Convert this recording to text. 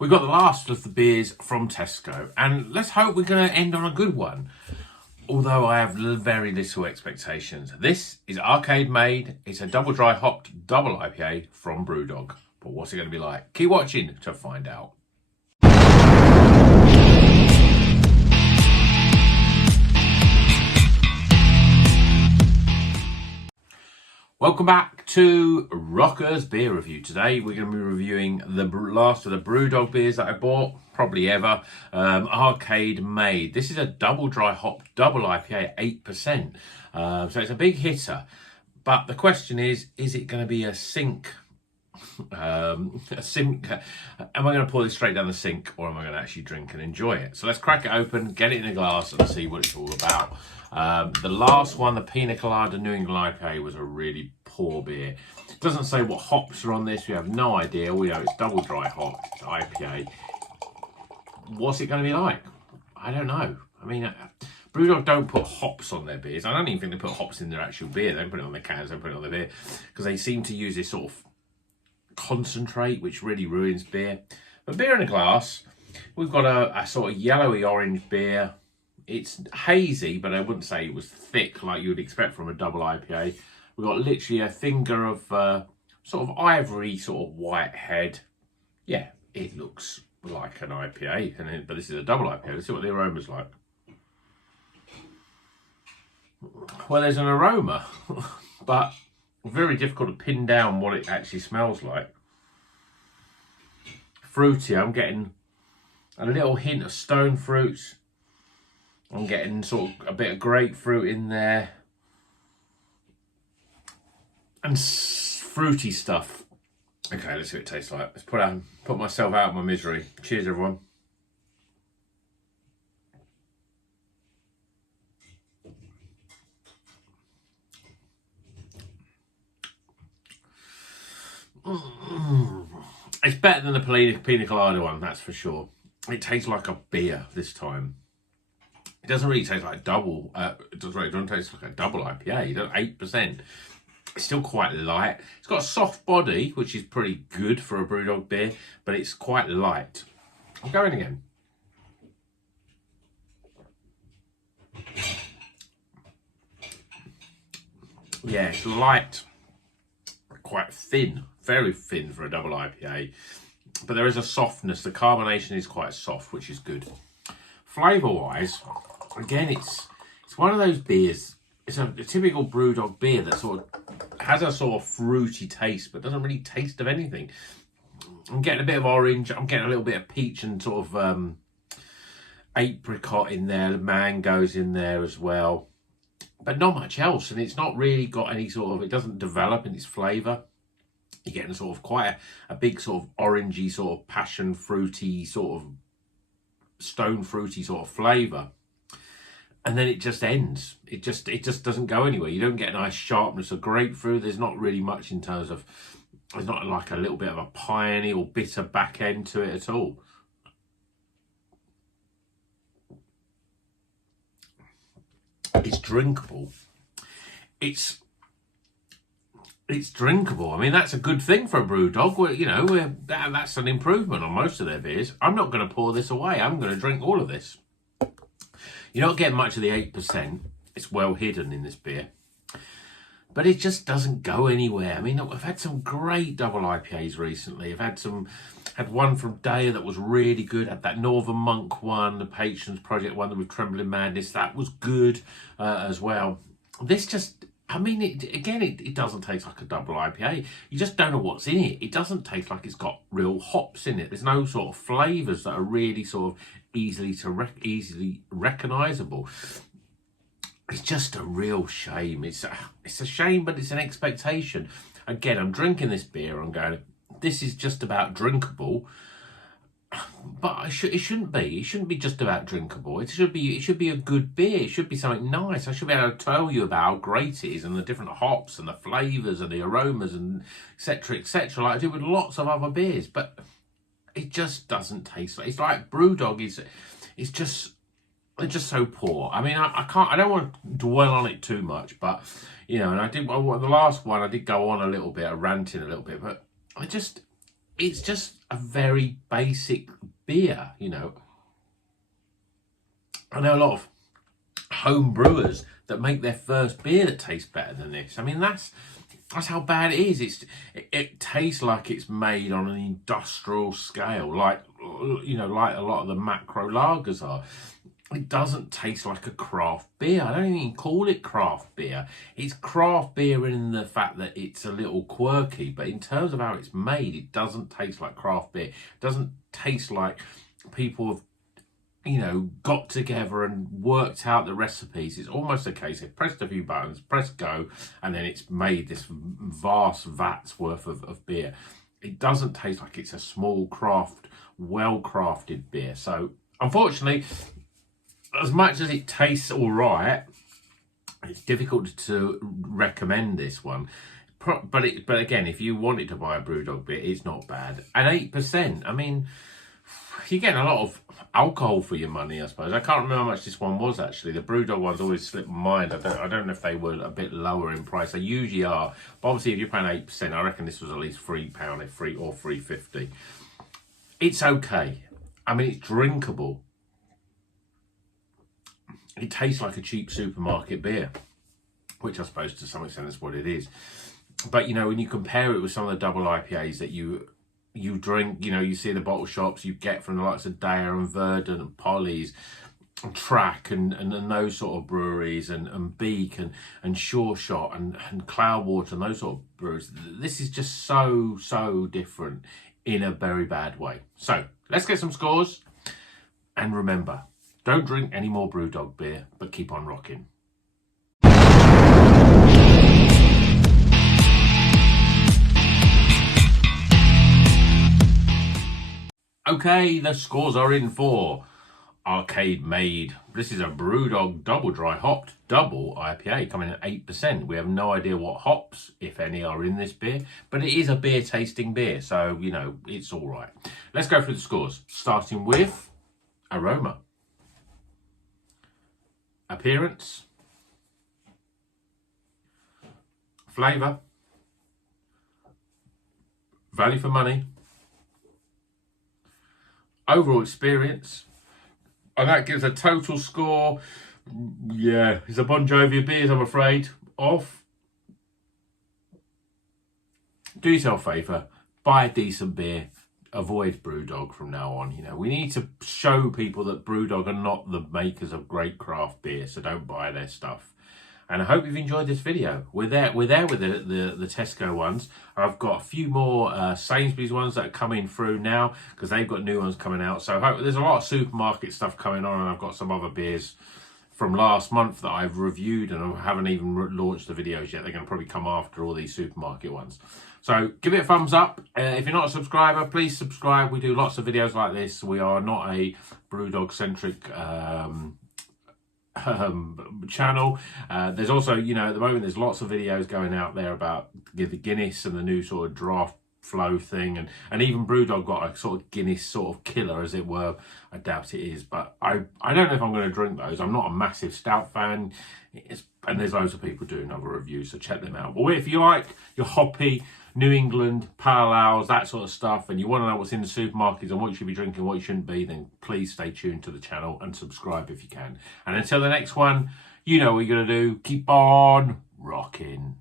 We've got the last of the beers from Tesco, and let's hope we're going to end on a good one. Although I have very little expectations. This is arcade made. It's a double dry hopped double IPA from Brewdog. But what's it going to be like? Keep watching to find out. Welcome back to Rocker's Beer Review. Today we're going to be reviewing the last of the Brewdog beers that I bought, probably ever, arcade made. This is a double dry hop, double IPA, 8%. So it's a big hitter. But the question is it going to be a sink? Am I going to pour this straight down the sink, or am I going to actually drink and enjoy it? So let's crack it open, get it in a glass and see what it's all about. The last one, the Pina Colada New England IPA, was a really poor beer. It doesn't say what hops are on this. We have no idea. We know it's double dry hop, it's IPA. What's it going to be like? I don't know. I mean, Brewdog don't put hops on their beers. I don't even think they put hops in their actual beer. They don't put it on their cans, they put it on their beer, because they seem to use this sort of concentrate, which really ruins beer. But beer in a glass, we've got a sort of yellowy orange beer. It's hazy, but I wouldn't say it was thick like you would expect from a double IPA. We've got literally a finger of sort of ivory, sort of white head. Yeah, it looks like an IPA, but this is a double IPA. Let's see what the aroma's like. Well, there's an aroma, but very difficult to pin down what it actually smells like. Fruity, I'm getting a little hint of stone fruits. I'm getting sort of a bit of grapefruit in there. And fruity stuff. Okay, let's see what it tastes like. Let's put myself out of my misery. Cheers, everyone. It's better than the Pina Colada one, that's for sure. It tastes like a beer this time. It doesn't really taste like double. It doesn't taste like a double IPA. You don't 8%. It's still quite light. It's got a soft body, which is pretty good for a Brewdog beer, but it's quite light. I'm going again. Yeah, it's light, quite thin, very thin for a double IPA, but there is a softness. The carbonation is quite soft, which is good. Flavour-wise, again, it's one of those beers. It's a typical Brewdog beer that sort of has a sort of fruity taste, but doesn't really taste of anything. I'm getting a bit of orange. I'm getting a little bit of peach and sort of apricot in there. The mangoes in there as well, but not much else. And it's not really got any sort of. It doesn't develop in its flavour. You're getting sort of quite a big sort of orangey, sort of passion fruity, sort of stone fruity sort of flavour. And then it just ends. It just doesn't go anywhere. You don't get a nice sharpness of grapefruit. There's not really much in terms of, there's not like a little bit of a piney or bitter back end to it at all. It's drinkable. It's drinkable. I mean, that's a good thing for a Brewdog. That's an improvement on most of their beers. I'm not going to pour this away. I'm going to drink all of this. You're not getting much of the 8%. It's well hidden in this beer. But it just doesn't go anywhere. I mean, I've had some great double IPAs recently. I've had one from Daya that was really good. Had that Northern Monk one, the Patrons Project one, with Trembling Madness. That was good as well. This just, I mean, it doesn't taste like a double IPA. You just don't know what's in it. It doesn't taste like it's got real hops in it. There's no sort of flavours that are really sort of easily recognisable. It's just a real shame. It's a shame, but it's an expectation. Again, I'm drinking this beer. I'm going, this is just about drinkable. But it shouldn't be. It shouldn't be just about drinkable. It should be a good beer. It should be something nice. I should be able to tell you about how great it is and the different hops and the flavours and the aromas and etc. like I do with lots of other beers. But it just doesn't taste like. It's like Brewdog is. It's just so poor. I mean, I don't want to dwell on it too much, but and the last one I did go on a little bit, ranting a little bit, but it's just a very basic beer, you know. I know a lot of home brewers that make their first beer that tastes better than this. I mean, that's how bad it is. It tastes like it's made on an industrial scale, like, you know, like a lot of the macro lagers are. It doesn't taste like a craft beer. I don't even call it craft beer. It's craft beer in the fact that it's a little quirky, but in terms of how it's made, it doesn't taste like craft beer. It doesn't taste like people have, you know, got together and worked out the recipes. It's almost a case of pressed a few buttons, press go, and then it's made this vast vats worth of beer. It doesn't taste like it's a small craft, well-crafted beer. So, unfortunately, as much as it tastes all right, it's difficult to recommend this one. But again, if you wanted to buy a Brewdog beer, it's not bad. At 8%, I mean, you're getting a lot of alcohol for your money, I suppose. I can't remember how much this one was, actually. The Brewdog ones always slip my mind. I don't know if they were a bit lower in price. They usually are. But obviously, if you're paying 8%, I reckon this was at least £3, or £3.50. It's okay. I mean, it's drinkable. It tastes like a cheap supermarket beer, which I suppose to some extent is what it is. But, you know, when you compare it with some of the double IPAs that you drink, you know, you see the bottle shops you get from the likes of Daya and Verdant and Polly's and Track and those sort of breweries and Beak and Sure Shot and Cloudwater and those sort of breweries. This is just so different in a very bad way. So let's get some scores. And remember, don't drink any more Brewdog beer, but keep on rocking. Okay, the scores are in for Arcade Made. This is a Brewdog double dry hopped double IPA coming at 8%. We have no idea what hops, if any, are in this beer, but it is a beer tasting beer, so, you know, it's all right. Let's go through the scores, starting with aroma, appearance, flavour, value for money, overall experience, and that gives a total score, yeah, it's a Bon Jovi beers, I'm afraid, of, do yourself a favour, buy a decent beer, avoid Brewdog from now on. You know, we need to show people that Brewdog are not the makers of great craft beer, so don't buy their stuff. And I hope you've enjoyed this video. We're there with the Tesco ones. I've got a few more Sainsbury's ones that are coming through now because they've got new ones coming out. So there's a lot of supermarket stuff coming on, and I've got some other beers from last month that I've reviewed, and I haven't even launched the videos yet. They're going to probably come after all these supermarket ones. So give it a thumbs up. If you're not a subscriber, please subscribe. We do lots of videos like this. We are not a Brewdog-centric channel. There's also, you know, at the moment there's lots of videos going out there about the Guinness and the new sort of draft flow thing, and even Brewdog got a sort of Guinness sort of killer, as it were. I doubt it is, but I don't know if I'm going to drink those. I'm not a massive stout fan, and there's loads of people doing other reviews, so check them out. But if you like your hoppy New England pale ales, that sort of stuff, and you want to know what's in the supermarkets and what you should be drinking, what you shouldn't be, then please stay tuned to the channel and subscribe if you can. And until the next one, you know what you're going to do. Keep on rocking.